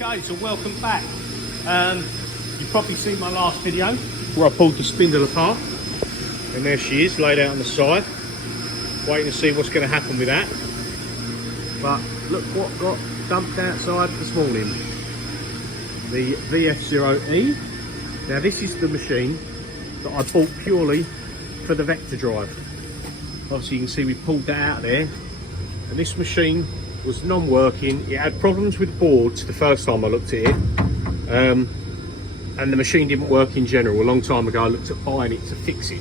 Okay, so welcome back. You've probably seen my last video where I pulled the spindle apart, and there she is laid out on the side, waiting to see what's going to happen with that. But look what got dumped outside this morning, the VF0E. Now this is the machine that I bought purely for the vector drive. Obviously you can see we pulled that out there, and this machine was non-working. It had problems with boards the first time I looked at it, and the machine didn't work in general. A long time ago I looked at buying it to fix it,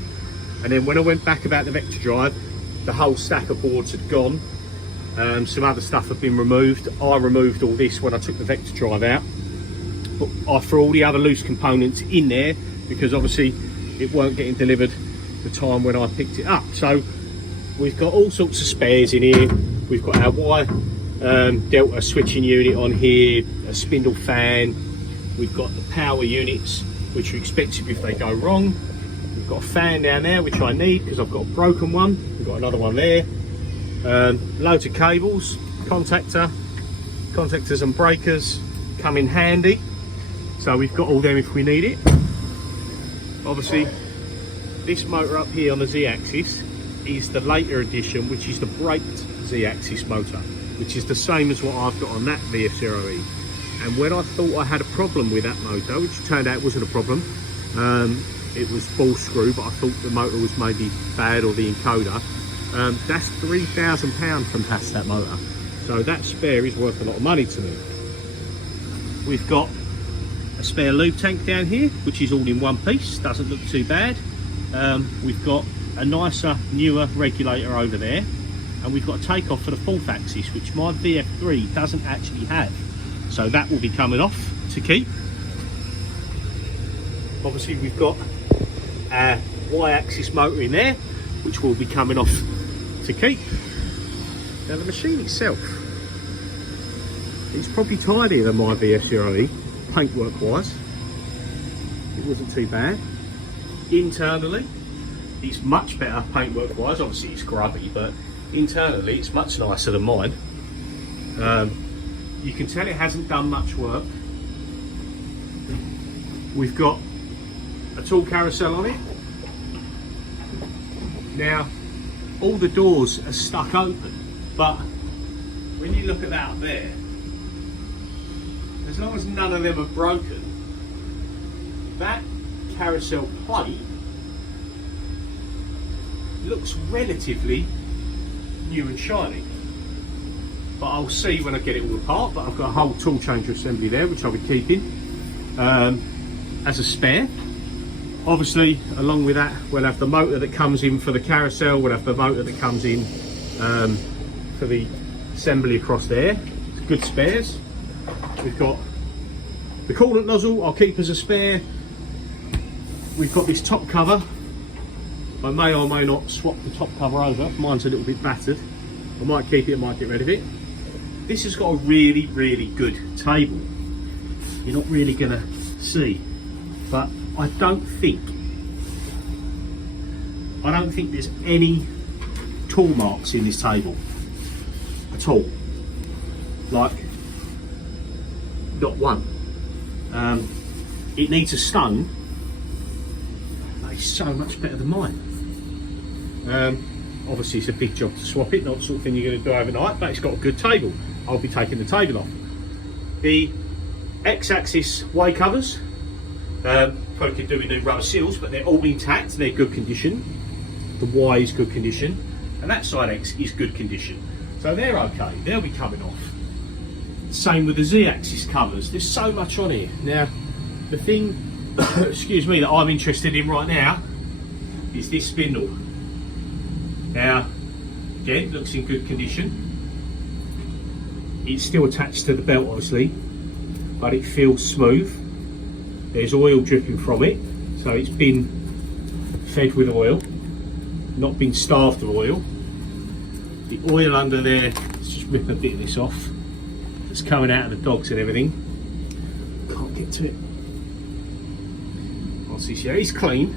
and then when I went back about the vector drive, the whole stack of boards had gone. Some other stuff had been removed. I removed all this when I took the vector drive out, but I threw all the other loose components in there because obviously it weren't getting delivered the time when I picked it up. So we've got all sorts of spares in here. We've got our Y delta switching unit on here, a spindle fan. We've got the power units, which are expensive if they go wrong. We've got a fan down there, which I need because I've got a broken one. We've got another one there. Loads of cables, contactors and breakers come in handy. So we've got all them if we need it. Obviously, this motor up here on the Z-axis is the later edition, which is the braked Z-axis motor, which is the same as what I've got on that VF0E. And when I thought I had a problem with that motor, which turned out wasn't a problem, it was ball screw, but I thought the motor was maybe bad or the encoder. That's £3,000 from Haas, that motor. So that spare is worth a lot of money to me. We've got a spare lube tank down here, which is all in one piece, doesn't look too bad. We've got a nicer, newer regulator over there, and we've got a takeoff for the fourth axis, which my VF3 doesn't actually have. So that will be coming off to keep. Obviously we've got our Y-axis motor in there, which will be coming off to keep. Now the machine itself is probably tidier than my VF0E, paintwork wise. It wasn't too bad. Internally, it's much better paintwork wise. Obviously it's grubby, but internally it's much nicer than mine. You can tell it hasn't done much work. We've got a tool carousel on it. Now all the doors are stuck open, but when you look at that up there, as long as none of them are broken, that carousel plate looks relatively new and shiny. But I'll see when I get it all apart. But I've got a whole tool changer assembly there, which I'll be keeping as a spare. Obviously, along with that, we'll have the motor that comes in for the carousel. We'll have the motor that comes in for the assembly across there. It's good spares. We've got the coolant nozzle I'll keep as a spare. We've got this top cover. I may or may not swap the top cover over. Mine's a little bit battered. I might keep it, I might get rid of it. This has got a really, really good table. You're not really gonna see, but I don't think there's any tool marks in this table at all. Like, not one. It needs a stone, but it's so much better than mine. Obviously it's a big job to swap it, not the sort of thing you're going to do overnight, but it's got a good table. I'll be taking the table off. The X-axis way covers, probably could do with new rubber seals, but they're all intact, they're good condition. The Y is good condition, and that side X is good condition. So they're okay, they'll be coming off. Same with the Z-axis covers, there's so much on here. Now, the thing, excuse me, that I'm interested in right now is this spindle. Now, again, it looks in good condition. It's still attached to the belt, obviously, but it feels smooth. There's oil dripping from it, so it's been fed with oil, not been starved of oil. The oil under there, let's just rip a bit of this off. It's coming out of the dogs and everything. Can't get to it. Obviously, yeah, it's clean.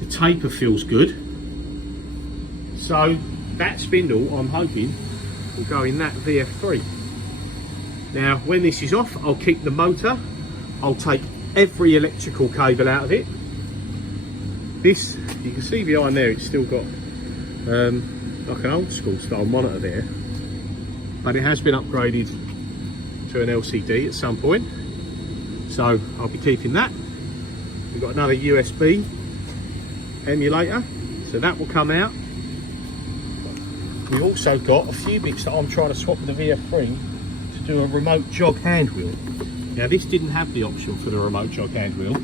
The taper feels good. So that spindle, I'm hoping, will go in that VF3. Now when this is off, I'll keep the motor, I'll take every electrical cable out of it. This, you can see behind there, it's still got like an old school style monitor there, but it has been upgraded to an LCD at some point, so I'll be keeping that. We've got another USB emulator, so that will come out. We've also got a few bits that I'm trying to swap with the VF3 to do a remote jog handwheel. Now this didn't have the option for the remote jog handwheel,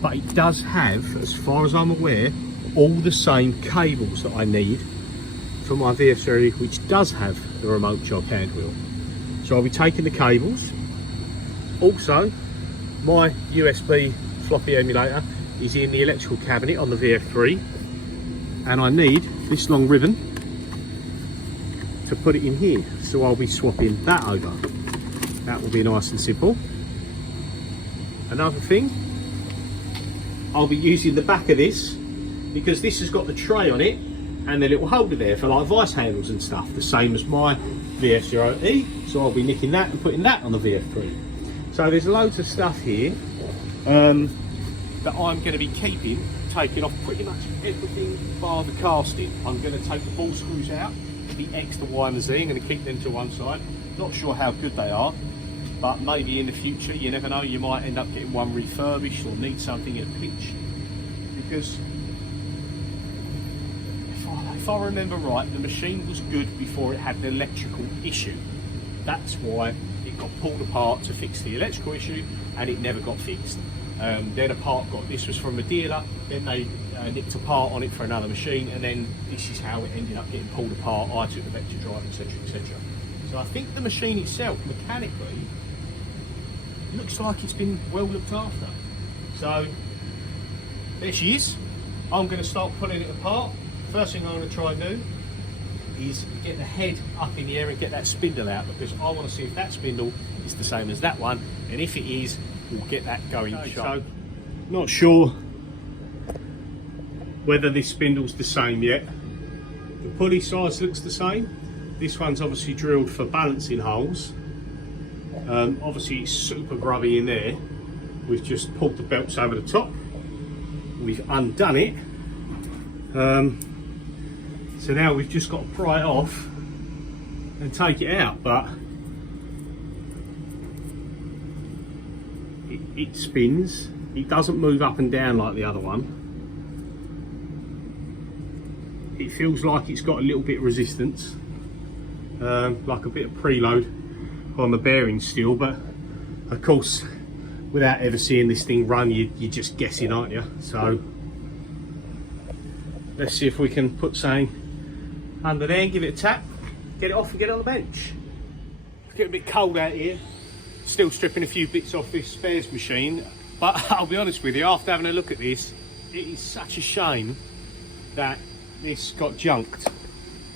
but it does have, as far as I'm aware, all the same cables that I need for my VF3, which does have the remote jog handwheel. So I'll be taking the cables. Also, my USB floppy emulator is in the electrical cabinet on the VF3, and I need this long ribbon to put it in here, so I'll be swapping that over. That will be nice and simple. Another thing, I'll be using the back of this, because this has got the tray on it and the little holder there for like vice handles and stuff, the same as my VF0E, so I'll be nicking that and putting that on the VF3. So there's loads of stuff here that I'm going to be taking off pretty much everything bar the casting. I'm going to take the ball screws out, the X, the Y and the Z. I'm going to keep them to one side. Not sure how good they are, but maybe in the future, you never know, you might end up getting one refurbished or need something in a pinch. Because if I remember right, the machine was good before it had an electrical issue. That's why it got pulled apart to fix the electrical issue, and it never got fixed. Then a part this was from a dealer, then they nicked a part on it for another machine, and then this is how it ended up getting pulled apart. I took the vector drive, etc, etc. So I think the machine itself, mechanically, looks like it's been well looked after. So there she is. I'm going to start pulling it apart. First thing I'm going to try and do is get the head up in the air and get that spindle out, because I want to see if that spindle is the same as that one, and if it is, we'll get that going. Okay, so not sure whether this spindle's the same yet. The pulley size looks the same. This one's obviously drilled for balancing holes. Obviously it's super grubby in there. We've just pulled the belts over the top. We've undone it. So now we've just got to pry it off and take it out, but it spins. It doesn't move up and down like the other one. It feels like it's got a little bit of resistance, like a bit of preload on the bearings still, but of course without ever seeing this thing run, you're just guessing, aren't you? So let's see if we can put something under there and give it a tap, get it off and get it on the bench. It's getting a bit cold out here, still stripping a few bits off this spares machine, but I'll be honest with you, after having a look at this, it is such a shame that this got junked,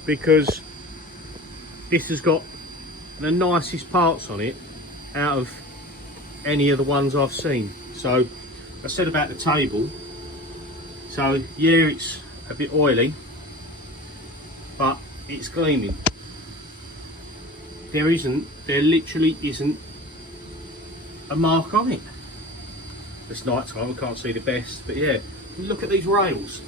because this has got the nicest parts on it out of any of the ones I've seen. So I said about the table, so yeah, it's a bit oily, but it's gleaming. There literally isn't a mark on it. It's night time, I can't see the best, but yeah, look at these rails.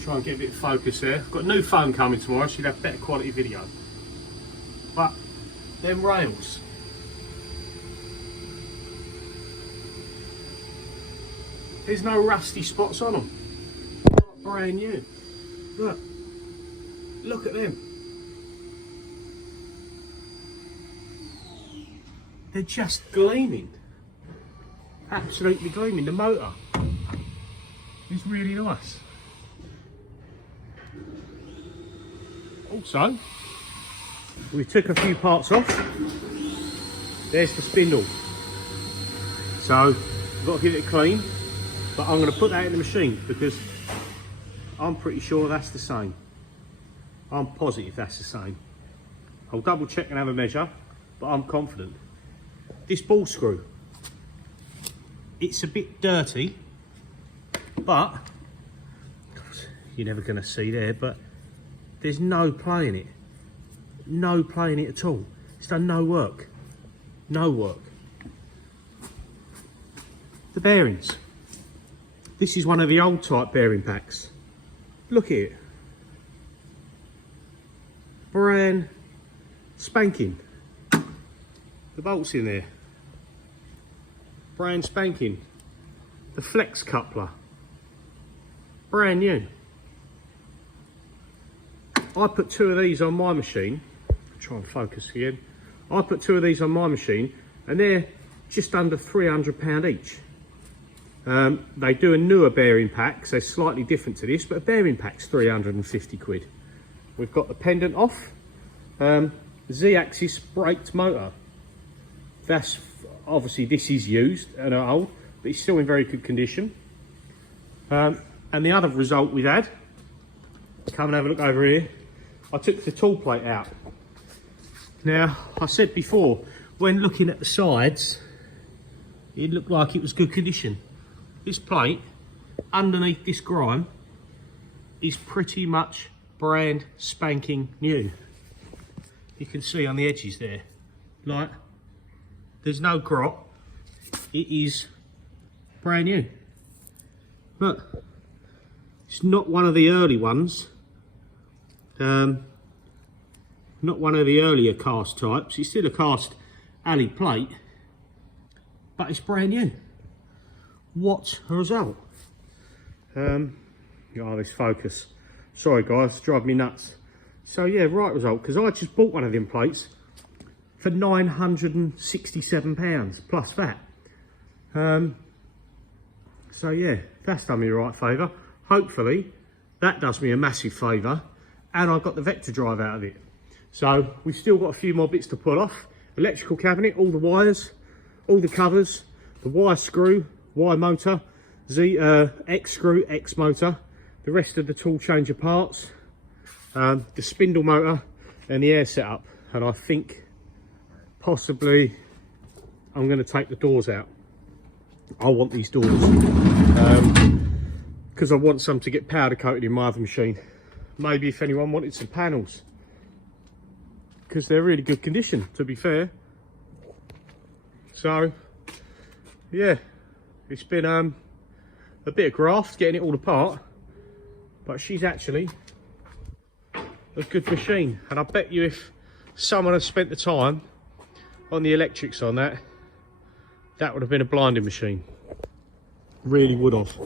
Try and get a bit of focus there. I've got a new phone coming tomorrow, so you'll have better quality video. But them rails, there's no rusty spots on them. Brand new. Look at them. They're just gleaming. Absolutely gleaming. The motor is really nice. Also, we took a few parts off. There's the spindle. So we've got to give it a clean, but I'm going to put that in the machine because I'm pretty sure that's the same. I'm positive that's the same. I'll double check and have a measure, but I'm confident. This ball screw, it's a bit dirty, but you're never going to see there, but there's no play in it. no play in it at all. It's done no work. No work. The bearings. This is one of the old type bearing packs. Look at it. Brand spanking. The bolts in there. Brand spanking. The flex coupler. Brand new. I put 2 of these on my machine. Try and focus again. I put 2 of these on my machine and they're just under £300 each. They do a newer bearing pack, so slightly different to this, but a bearing pack's 350 quid. We've got the pendant off. Z-axis braked motor. That's obviously, this is used and old, but it's still in very good condition. And the other result we've had, come and have a look over here. I took the tool plate out. Now, I said before, when looking at the sides, it looked like it was good condition. This plate, underneath this grime, is pretty much brand spanking new. You can see on the edges there, like, there's no grot. It is brand new. But it's not one of the early ones. Not one of the earlier cast types. It's still a cast alley plate, but it's brand new. What a result. Oh, this focus. Sorry guys, drive me nuts. So yeah, right result, because I just bought one of them plates for £967 plus VAT. So yeah, that's done me a right favour. Hopefully that does me a massive favour, and I got the vector drive out of it. So we've still got a few more bits to pull off. Electrical cabinet, all the wires, all the covers, the wire screw, Y motor, X screw, X motor, the rest of the tool changer parts, the spindle motor and the air setup. And I think possibly I'm going to take the doors out. I want these doors because I want some to get powder coated in my other machine. Maybe if anyone wanted some panels, because they're really good condition, to be fair. So yeah, it's been a bit of graft getting it all apart, but she's actually a good machine. And I bet you if someone had spent the time on the electrics on that, that would have been a blinding machine. Really would have.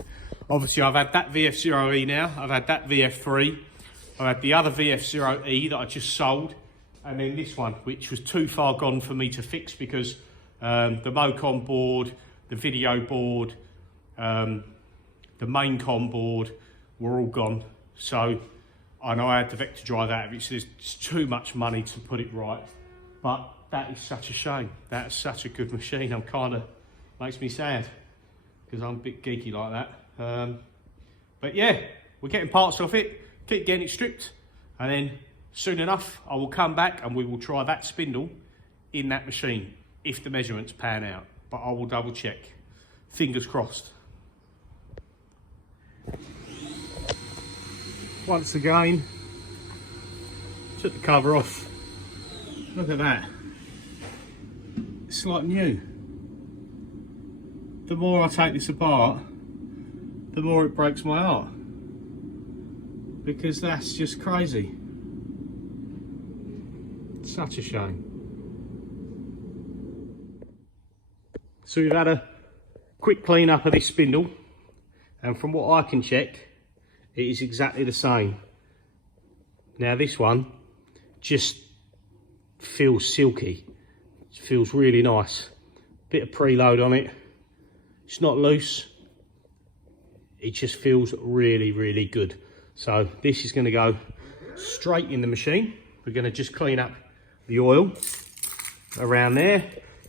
Obviously I've had that VF0E now, I've had that VF3, I've had the other VF0E that I just sold, and then this one, which was too far gone for me to fix because the Mocom board, the video board, the main com board were all gone. So I know I had the vector drive out of it, so there's too much money to put it right. But that is such a shame. That's such a good machine. I'm kind of, makes me sad because I'm a bit geeky like that. But yeah, we're getting parts off it, keep getting it stripped, and then soon enough I will come back and we will try that spindle in that machine if the measurements pan out. But I will double check. Fingers crossed. Once again, took the cover off. Look at that. It's like new. The more I take this apart, the more it breaks my heart. Because that's just crazy. Such a shame. So we've had a quick clean up of this spindle, and from what I can check, it is exactly the same. Now this one just feels silky. It feels really nice. Bit of preload on it. It's not loose. It just feels really, really good. So this is going to go straight in the machine. We're going to just clean up the oil around there,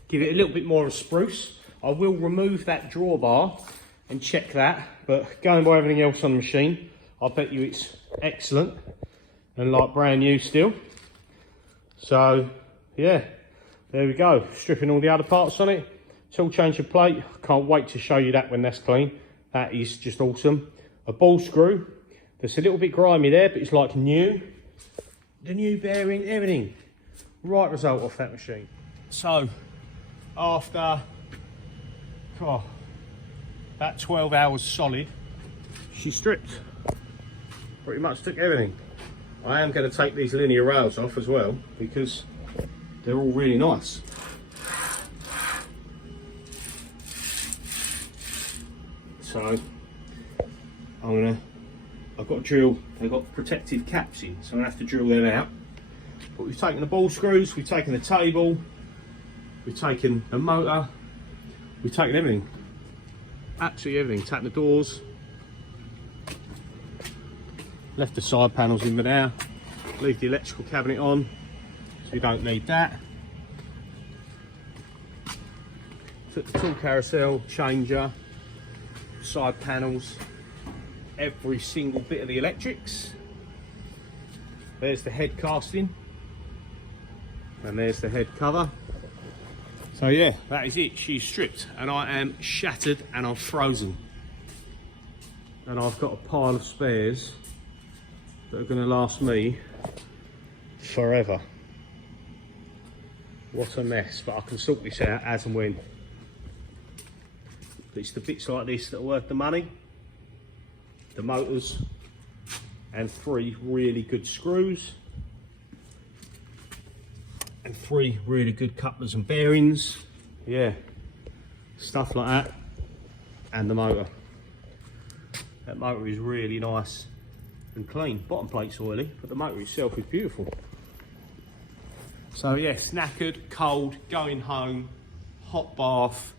give it a little bit more of a spruce. I will remove that drawbar and check that, but going by everything else on the machine, I bet you it's excellent and like brand new still. So yeah, there we go, stripping all the other parts on it. Tool changer plate, can't wait to show you that when that's clean. That is just awesome. A ball screw that's a little bit grimy there, but it's like new. the new bearing, everything. Right result off that machine. So, after about 12 hours solid, she stripped. Pretty much took everything. I am going to take these linear rails off as well because they're all really nice. So I've got to drill, they've got protective caps in, so I'm going to have to drill them out. But we've taken the ball screws, we've taken the table, we've taken the motor, we've taken everything. Absolutely everything. Taken the doors, left the side panels in there, leave the electrical cabinet on, so we don't need that. Took the tool carousel, changer, side panels, every single bit of the electrics. There's the head casting, and there's the head cover. So yeah, that is it. She's stripped, and I am shattered and I'm frozen. And I've got a pile of spares that are going to last me forever. What a mess, but I can sort this out as and when. It's the bits like this that are worth the money. The motors and 3 really good screws and 3 really good couplers and bearings. Yeah, stuff like that. And the motor. That motor is really nice and clean. Bottom plate's oily, but the motor itself is beautiful. So yes, knackered, cold, going home, hot bath,